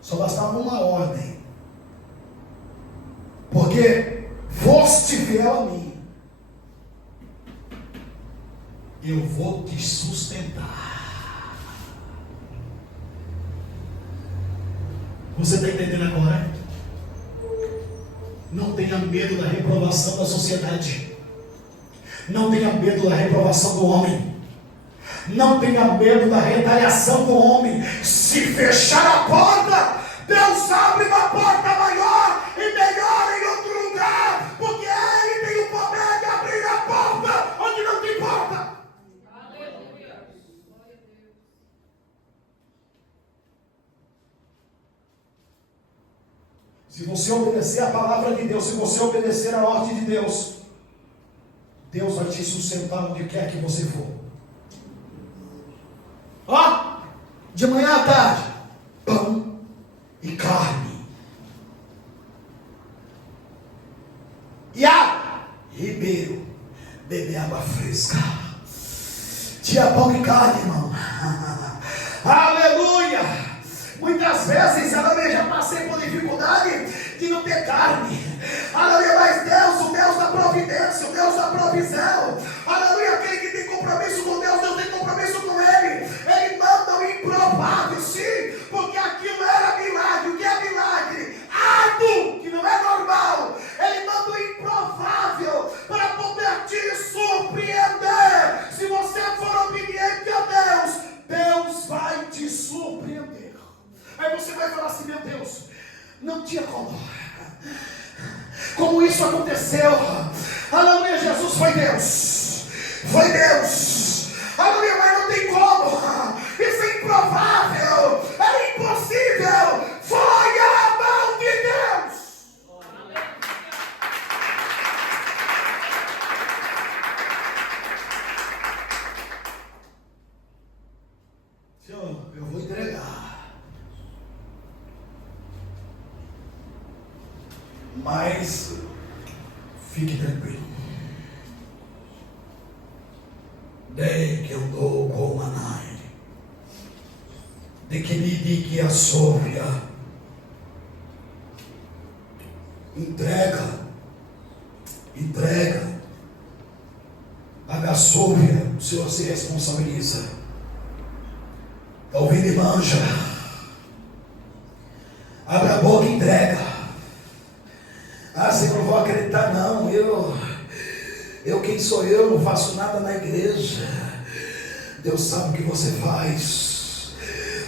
Só bastava uma ordem. Porque foste fiel a mim, eu vou te sustentar. Você está entendendo agora? Não tenha medo da reprovação da sociedade. Não tenha medo da reprovação do homem. Não tenha medo da retaliação do homem. Se fechar a porta, Deus abre uma porta maior e melhor em outro lugar, porque Ele tem o poder de abrir a porta onde não tem porta. Aleluia. Se você obedecer a palavra de Deus, se você obedecer a ordem de Deus, Deus vai te sustentar onde quer que você for. Ó, de manhã à tarde, pão e carne. E água, ribeiro, beber água fresca. Tinha pão e carne, irmão. Aleluia! Muitas vezes, aleluia, já passei por dificuldade de não ter carne. Aleluia, mas Deus, o Deus da providência, o Deus da provisão, aleluia, aquele que tem compromisso com Deus, Deus tem compromisso com Ele. Ele manda o improvável, sim, porque aquilo era milagre. O que é milagre? Árduo, que não é normal. Ele manda o improvável para poder te surpreender. Se você for obediente a Deus, Deus vai te surpreender. Aí você vai falar assim: meu Deus, não tinha como isso aconteceu. Aleluia, Jesus foi Deus. Foi Deus. Aleluia, mas não tem como. Isso é improvável. É impossível. Foi a mão de Deus. Senhor, eu vou entregar. Mas fique tranquilo. Dei que eu dou com manai, de que me diga a sóvia. Entrega. A sóvia, o Senhor se responsabiliza. Está ouvindo e manja. Abra a boca e entrega. Ah, Senhor, não vou acreditar não, eu quem sou eu, não faço nada na igreja. Deus sabe o que você faz.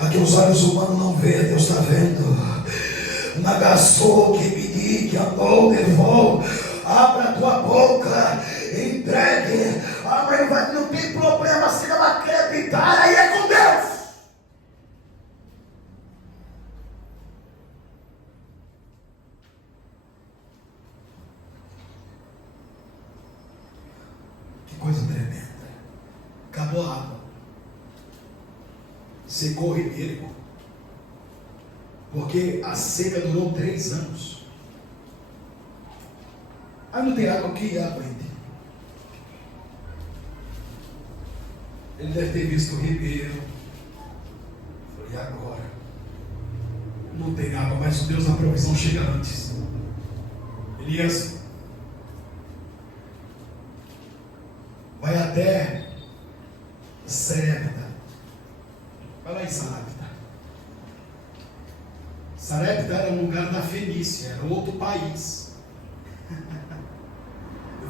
Aqui os olhos humanos não vê, Deus está vendo. Nagaçou que me que andou, devolve. Abra a tua boca, entregue. Ah, mas não tem problema, se não acreditar, aí é com Deus. Coisa tremenda. Acabou a água. Secou o ribeiro. Porque a seca durou 3 anos. Aí não tem água, que água ainda? Ele deve ter visto o ribeiro. Falei, agora? não tem água, mas o Deus da provisão chega antes. Elias vai até Sarepta. Vai lá em Sarepta. Sarepta era um lugar da Fenícia, era outro país.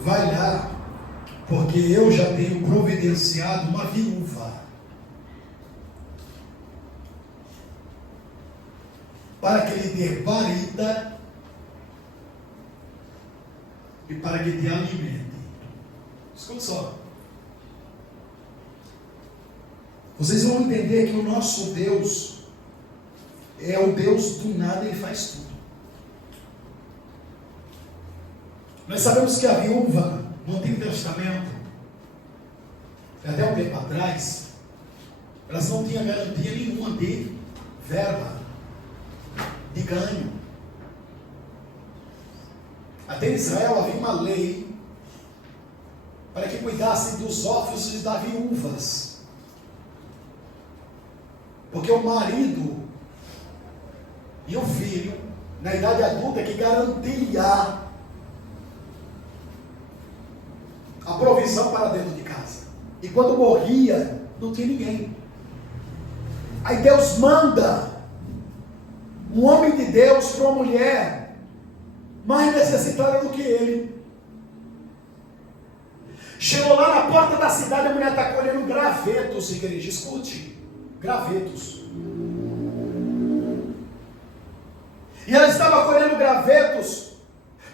Vai lá, porque eu já tenho providenciado uma viúva para que lhe dê guarida e para que te alimente. Escuta só. Vocês vão entender que o nosso Deus é o Deus do nada e faz tudo. Nós sabemos que a viúva no Antigo Testamento, até um tempo atrás, elas não tinham garantia nenhuma de verba, de ganho. Até em Israel havia uma lei para que cuidasse dos órfãos das viúvas, porque o marido e o filho, na idade adulta, é que garantia a provisão para dentro de casa. E quando morria, não tinha ninguém. Aí Deus manda um homem de Deus para uma mulher mais necessitada do que ele. Chegou lá na porta da cidade, a mulher está colhendo gravetos, igreja, escute, gravetos. E ela estava colhendo gravetos,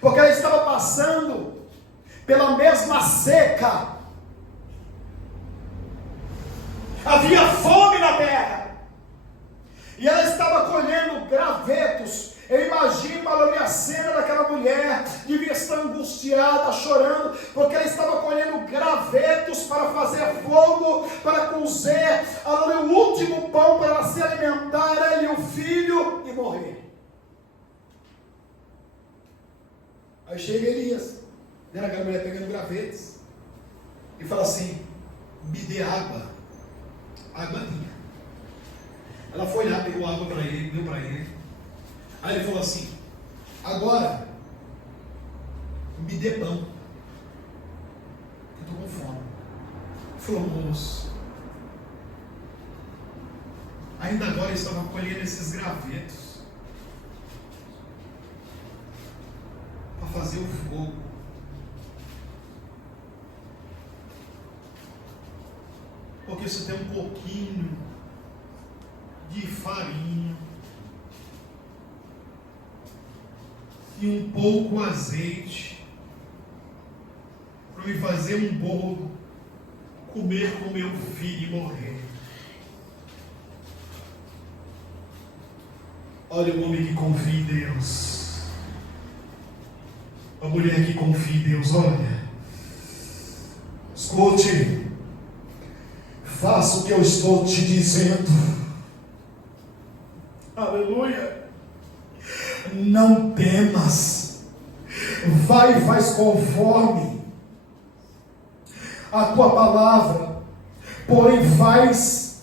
porque ela estava passando pela mesma seca. Havia fome na terra. E ela estava colhendo gravetos. Eu imagino a cena daquela mulher, devia estar angustiada, chorando, porque ela estava colhendo gravetos para fazer fogo, para cozer o último pão para ela se alimentar, ela e o filho, e morrer. Aí chega Elias, vendo aquela mulher pegando gravetos, e fala assim: me dê água. Água tinha. Ela foi lá, pegou água para ele, deu para ele. Aí ele falou assim: agora me dê pão, eu estou com fome. Ele falou: moço, ainda agora eu estava colhendo esses gravetos para fazer o fogo. Porque você tem um pouquinho de farinha e um pouco azeite para me fazer um bolo, comer com meu filho e morrer. Olha o homem que confia em Deus, a mulher que confia em Deus. Olha, escute, faça o que eu estou te dizendo. Aleluia. Não temas, vai e faz conforme a tua palavra, porém faz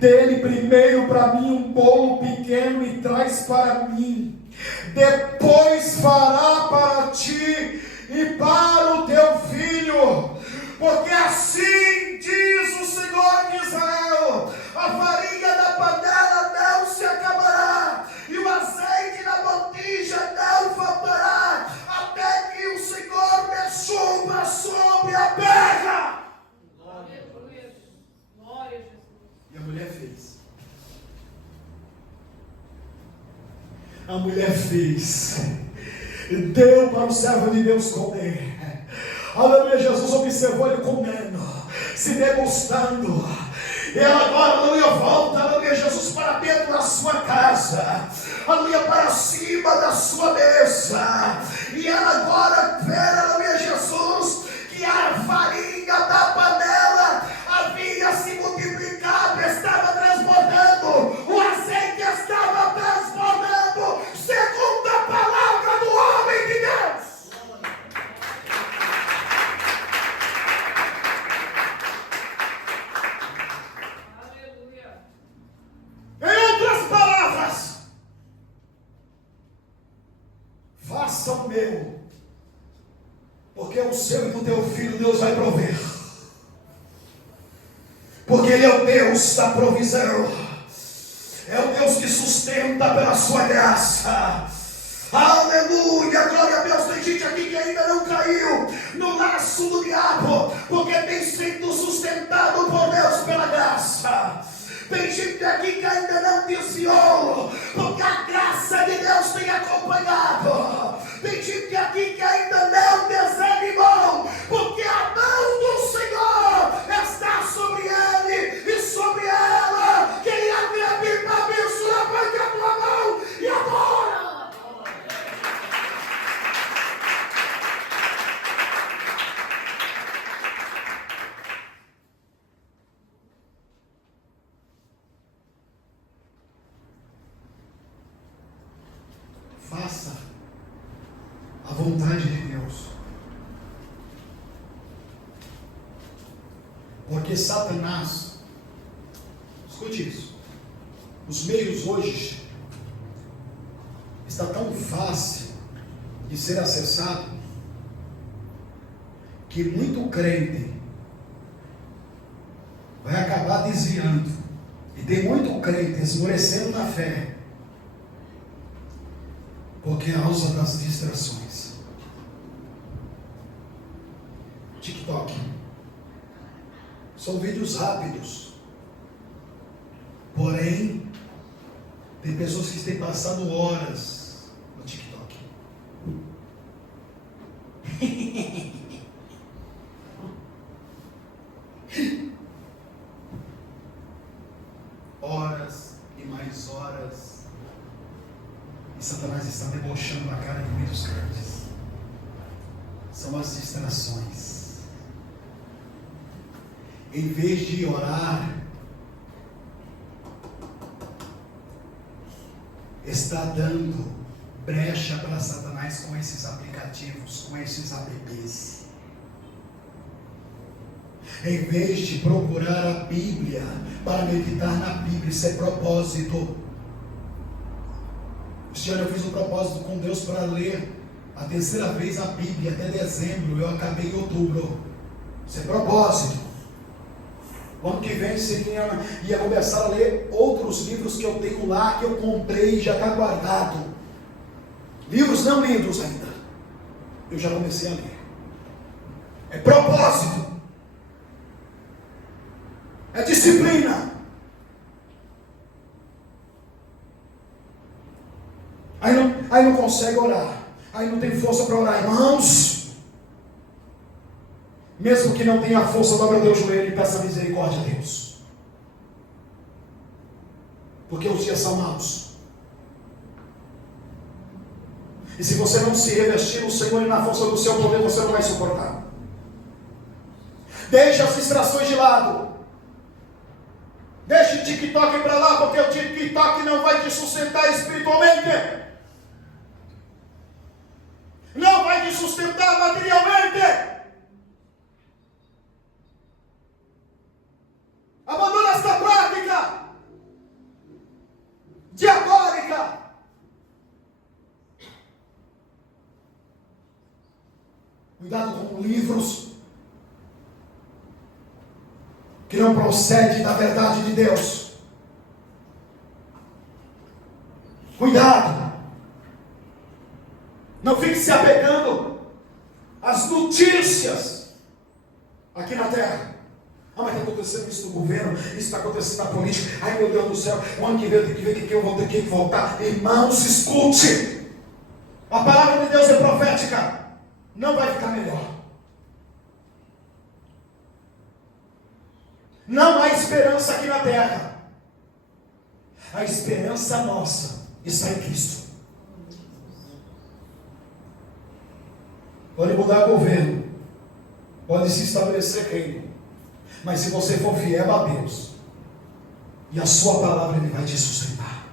dele primeiro para mim um bolo pequeno e traz para mim, depois fará para ti e para o teu filho, porque assim diz o Senhor de Israel: a farinha da panela não se acabará, e o azeite na botija não faltará, até que o Senhor me chuva sobre a terra. Aleluia. Glória a Jesus. E a mulher fez. A mulher fez. Deu para o servo de Deus comer. Aleluia. Jesus observou ele comendo, se degustando. E ela agora, aleluia, volta, aleluia, Jesus, para dentro da sua casa, aleluia, para cima da sua mesa. E ela agora vê, aleluia, Jesus, que a farinha da panela havia se multiplicado, estava transbordando, o azeite estava transbordando, segundo a palavra do homem de Deus. Em outras palavras, Porque o seu e do teu filho Deus vai prover. Porque Ele é o Deus da provisão. É o Deus que sustenta pela sua graça. Aleluia, glória a Deus. Tem gente aqui que ainda não caiu no laço do diabo, porque tem sido sustentado por Deus pela graça. Tem gente aqui que ainda não desviou, porque a graça de Deus tem acompanhado. Tem gente aqui que ainda não desanimou, porque a mão do Senhor está sobre ele e sobre ela. Quem acredita, abençoa, levante a tua mão e adora. Faça a vontade de Deus. Porque Satanás, escute isso, os meios hoje está tão fácil de ser acessado que muito crente vai acabar desviando. E tem muito crente esmorecendo na fé por causa das distrações. TikTok. São vídeos rápidos. Porém, tem pessoas que têm passado horas no TikTok. Horas e mais horas. E Satanás está debochando a cara de muitos crentes. São as distrações. Em vez de orar, está dando brecha para Satanás com esses aplicativos, com esses apps. Em vez de procurar a Bíblia, para meditar na Bíblia, isso é propósito. Este ano eu fiz um propósito com Deus para ler a terceira vez a Bíblia até dezembro, eu acabei em outubro. Isso é propósito. O ano que vem você ia começar a ler outros livros que eu tenho lá, que eu comprei e já está guardado. Livros não lidos ainda. Eu já comecei a ler. É propósito. É disciplina. Aí não consegue orar. Aí não tem força para orar, irmãos. Mesmo que não tenha força, dobra o teu joelho e peça misericórdia a Deus. Porque os dias são maus. E se você não se revestir no Senhor e na força do seu poder, você não vai suportar. Deixe as distrações de lado. Deixe o TikTok para lá, porque o TikTok não vai te sustentar espiritualmente. Não vai te sustentar materialmente. Abandona esta prática diabólica. Cuidado com livros que não procedem da verdade de Deus. Cuidado. Não fique se apegando às notícias aqui na terra. Ah, mas está acontecendo isso no governo, isso está acontecendo na política. Ai, meu Deus do céu, o ano que vem eu tenho que ver que eu vou ter que voltar. Irmãos, escute. A palavra de Deus é profética. Não vai ficar melhor. Não há esperança aqui na terra. A esperança nossa está em Cristo. Pode mudar o governo, pode se estabelecer reino, mas se você for fiel a Deus e a sua palavra, Ele vai te sustentar.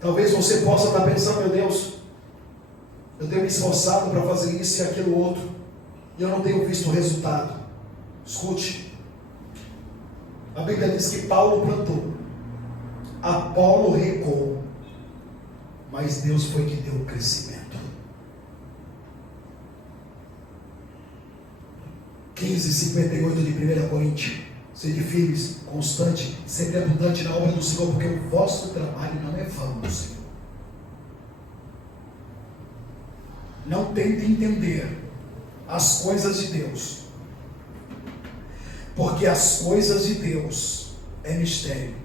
Talvez você possa estar pensando: meu Deus, eu tenho me esforçado para fazer isso e aquilo outro, e eu não tenho visto o resultado. Escute, a Bíblia diz que Paulo plantou, Apolo regou, mas Deus foi que deu o crescimento. 15:58 de 1 Coríntios. Sede firmes, constante, sempre abundante na obra do Senhor, porque o vosso trabalho não é vão no Senhor. Não tente entender as coisas de Deus, porque as coisas de Deus é mistério.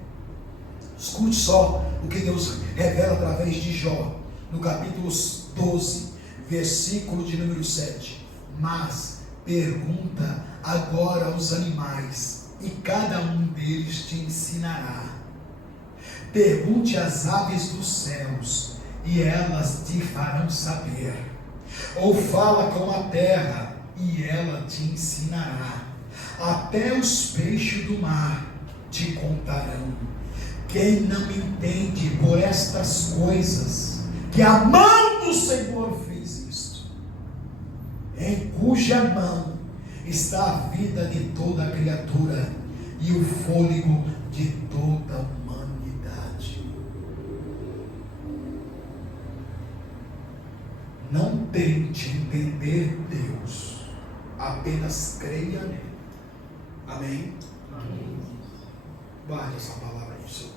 Escute só o que Deus revela através de Jó, no capítulo 12, versículo de número 7. Mas pergunta agora aos animais, e cada um deles te ensinará. Pergunte às aves dos céus, e elas te farão saber. Ou fala com a terra, e ela te ensinará. Até os peixes do mar te contarão. Quem não entende por estas coisas, que a mão do Senhor fez isto, em cuja mão está a vida de toda a criatura e o fôlego de toda a humanidade. Não tente entender Deus, apenas creia nele. Amém? Guarde essa palavra no seu